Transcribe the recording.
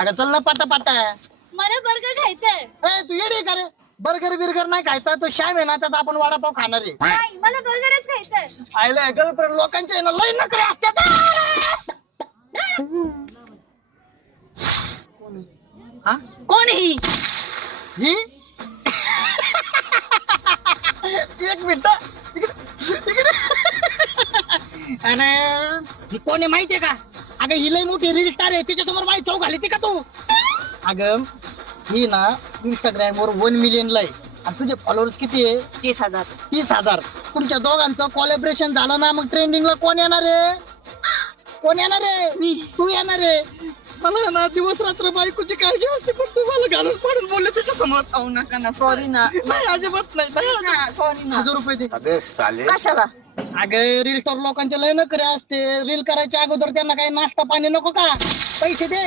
अगं चल ना पाटा पाटा. मला बर्गर खायचंय. ए तू येडे का रे? बर्गर बिर्गर नाही खायचा, तो श्याम आहे ना त्याचा आपण वडापाव खाणार आहे. नाही मला बर्गरच खायचंय. आयला गर्लफ्रेंड लोकांच्या आहे ना लई नखरे असतात. हा कोण ही? ही एक मिनिट इकडे. अरे ही कोण आहे माहितीये का? अगं ही लई मोठी रील स्टार आहे, तिच्यासमोर बाई चौक घाली का तू? अगं ही ना इंस्टाग्राम वर 1 मिलियन ला आहे आणि तुझे फॉलोअर्स किती आहे? 30,000. 30,000. तुमच्या दोघांचं कोलॅबरेशन झालं ना, मग ट्रेंडिंगला कोण येणार आहे? कोण येणार आहे? मी. तू येणार आहे. मला ना दिवस रात्र बायकोची काळजी असते, पण तू मला घालून पाडून बोलले त्याच्या समोर. अहो नका ना, सॉरी ना. नाही अजिबात नाही. सॉरी ना. 1000 रुपये दे. अबे साले कशाला? अगं रील स्टार लोकांचे लय नखरे असते. रील करायच्या अगोदर त्यांना काही नाश्ता पाणी नको का? पैसे दे.